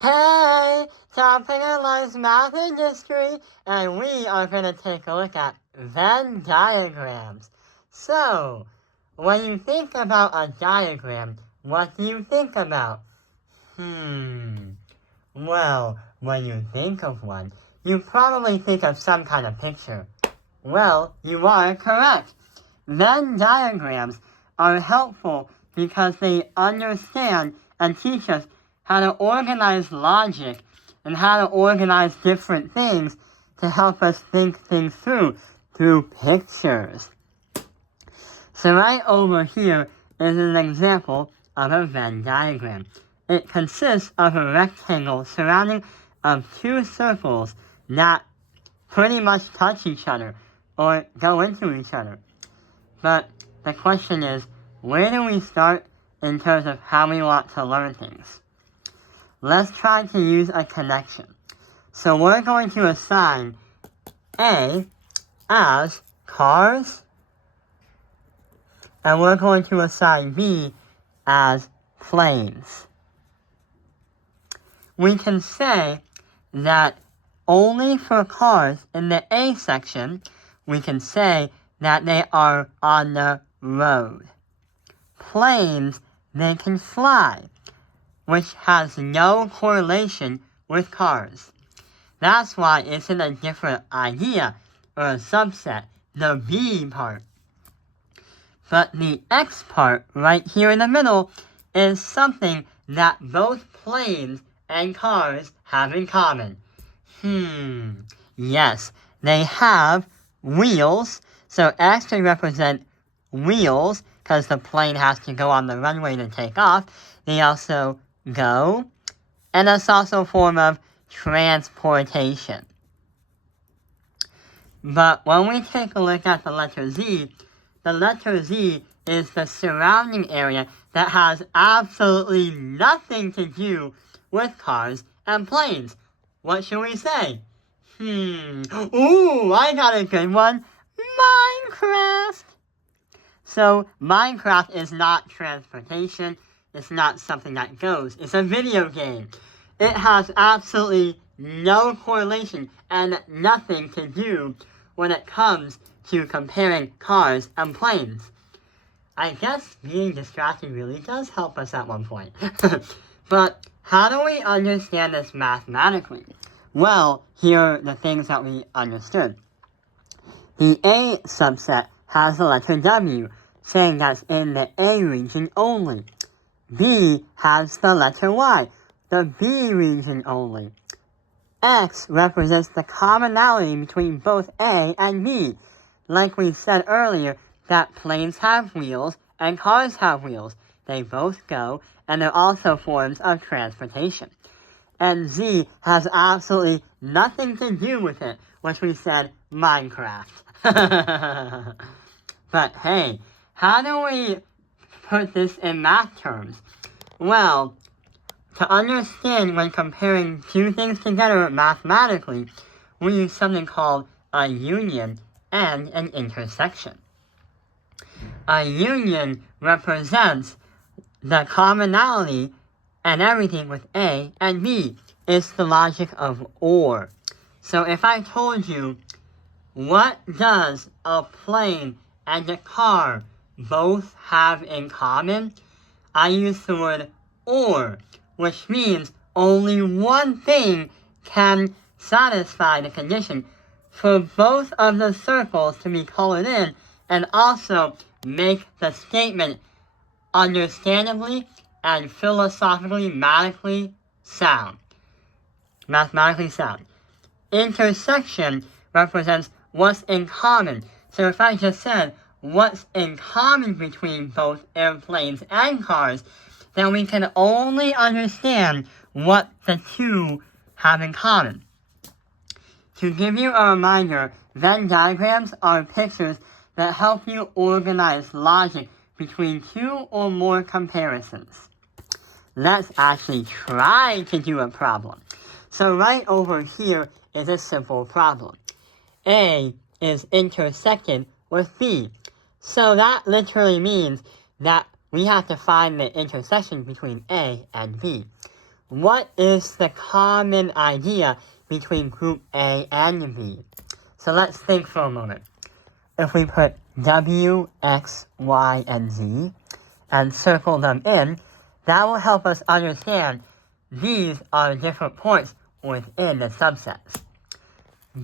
Hey, topping our lives math and history, and we are going to take a look at Venn diagrams. So, when you think about a diagram, what do you think about? Well, when you think of one, you probably think of some kind of picture. Well, you are correct. Venn diagrams are helpful because they understand and teach us how to organize logic and how to organize different things to help us think things through pictures. So right over here is an example of a Venn diagram. It consists of a rectangle surrounding of two circles that pretty much touch each other or go into each other. But the question is, where do we start in terms of how we want to learn things? Let's try to use a connection. So we're going to assign A as cars, and we're going to assign B as planes. We can say that only for cars in the A section, we can say that they are on the road. Planes, they can fly, which has no correlation with cars. That's why it's in a different idea, or a subset, the B part. But the X part, right here in the middle, is something that both planes and cars have in common. Yes, they have wheels, so X can represent wheels, because the plane has to go on the runway to take off. They also go, and that's also a form of transportation. But when we take a look at the letter Z is the surrounding area that has absolutely nothing to do with cars and planes. What should we say? Ooh, I got a good one. Minecraft! So, Minecraft is not transportation. It's not something that goes. It's a video game. It has absolutely no correlation and nothing to do when it comes to comparing cars and planes. I guess being distracted really does help us at one point. But how do we understand this mathematically? Well, here are the things that we understood. The A subset has the letter W, saying that's in the A region only. B has the letter Y, the B region only. X represents the commonality between both A and B. Like we said earlier, that planes have wheels and cars have wheels. They both go, and they're also forms of transportation. And Z has absolutely nothing to do with it, which we said Minecraft. But hey, how do we put this in math terms? Well, to understand when comparing two things together mathematically, we use something called a union and an intersection. A union represents the commonality and everything with A and B. It's the logic of OR. So if I told you, what does a plane and a car both have in common? I use the word OR, which means only one thing can satisfy the condition for both of the circles to be colored in and also make the statement understandably and philosophically mathematically sound. Intersection represents what's in common. So if I just said what's in common between both airplanes and cars, then we can only understand what the two have in common. To give you a reminder, Venn diagrams are pictures that help you organize logic between two or more comparisons. Let's actually try to do a problem. So right over here is a simple problem. A is intersected with B. So that literally means that we have to find the intersection between A and B. what is the common idea between group A and B? So let's think for a moment. If we put W, X, Y, and Z and circle them in, that will help us understand these are different points within the subsets.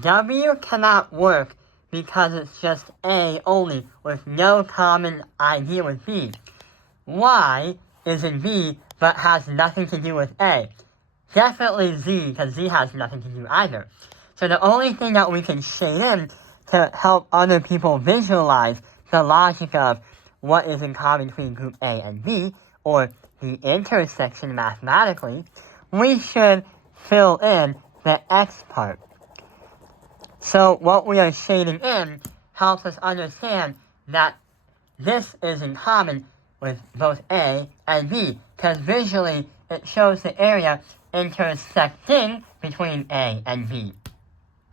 W cannot work because it's just A only with no common idea with B. Y is in B but has nothing to do with A. Definitely Z, because Z has nothing to do either. So the only thing that we can shade in to help other people visualize the logic of what is in common between group A and B, or the intersection mathematically, we should fill in the X part. So what we are shading in helps us understand that this is in common with both A and B, because visually it shows the area intersecting between A and B.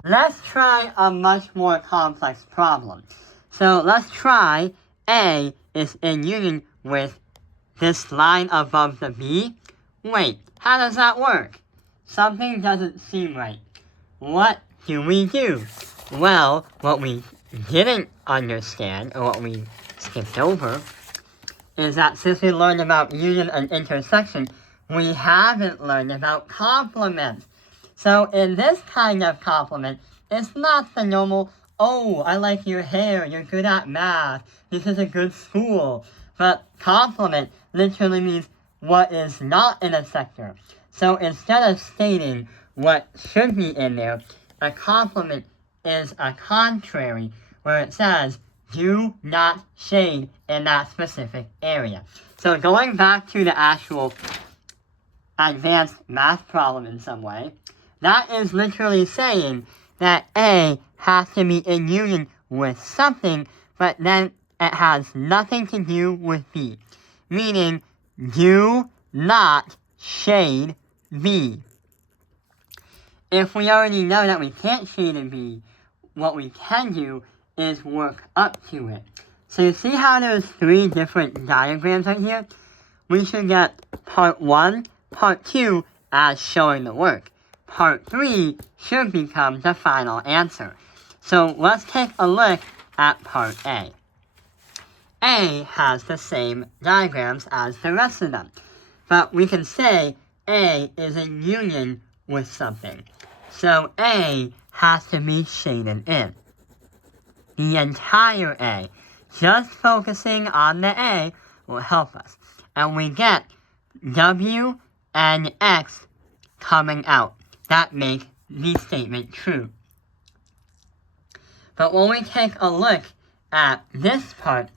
Let's try a much more complex problem. So let's try A is in union with this line above the B. Wait, how does that work? Something doesn't seem right. What do we do? Well, what we didn't understand, or what we skipped over, is that since we learned about union and intersection, we haven't learned about complements. So in this kind of complement, it's not the normal, oh, I like your hair, you're good at math, this is a good school. But complement literally means what is not in a sector. So instead of stating what should be in there, a complement is a contrary, where it says, do not shade in that specific area. So going back to the actual advanced math problem in some way, that is literally saying that A has to be in union with something, but then it has nothing to do with B. Meaning, do not shade B. If we already know that we can't shade in B, what we can do is work up to it. So you see how there's 3 different diagrams right here? We should get part 1, part 2 as showing the work. Part 3 should become the final answer. So let's take a look at part A. A has the same diagrams as the rest of them, but we can say A is in union with something. So A has to be shaded in. The entire A, just focusing on the A, will help us. And we get W and X coming out. That makes the statement true. But when we take a look at this part,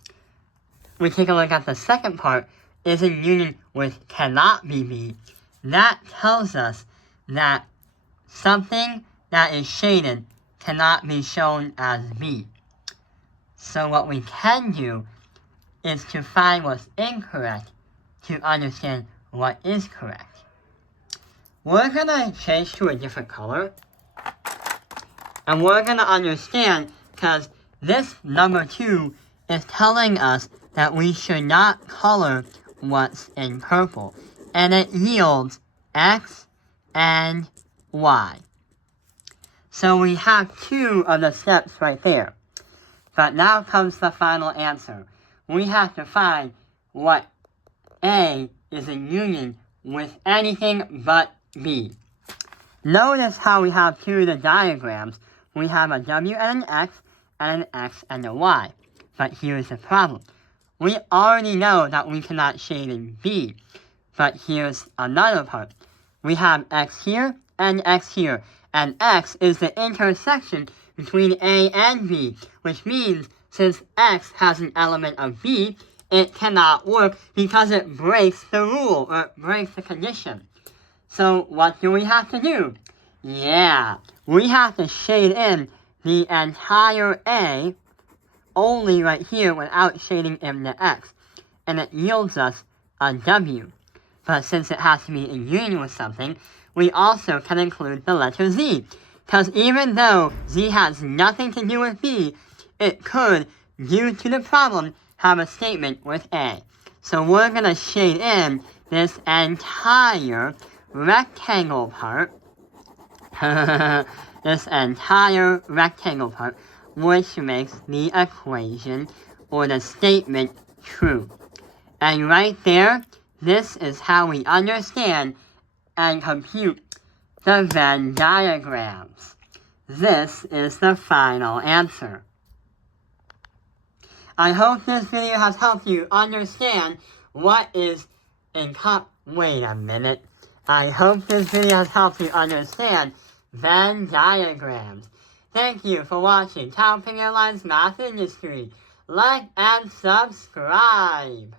we take a look at the second part, is in union with cannot be B. That tells us that something that is shaded cannot be shown as B. So what we can do is to find what's incorrect to understand what is correct. We're going to change to a different color. And we're going to understand, because this number 2 is telling us that we should not color what's in purple. And it yields X and Y. So we have 2 of the steps right there. But now comes the final answer. We have to find what A is in union with anything but B. Notice how we have 2 of the diagrams. We have a W and an X and a Y. But here's the problem. We already know that we cannot shade in B. But here's another part. We have X here and X here. And X is the intersection between A and B, which means since X has an element of B, it cannot work because it breaks the rule, or it breaks the condition. So what do we have to do? Yeah, we have to shade in the entire A only right here without shading in the X. And it yields us a W. But since it has to be in union with something, we also can include the letter Z. Because even though Z has nothing to do with B, it could, due to the problem, have a statement with A. So we're going to shade in this entire rectangle part, this entire rectangle part, which makes the equation or the statement true. And right there, this is how we understand and compute the Venn diagrams. This is the final answer. I hope this video has helped you understand what is wait a minute. I hope this video has helped you understand Venn diagrams. Thank you for watching California Line's Math Industry. Like and subscribe.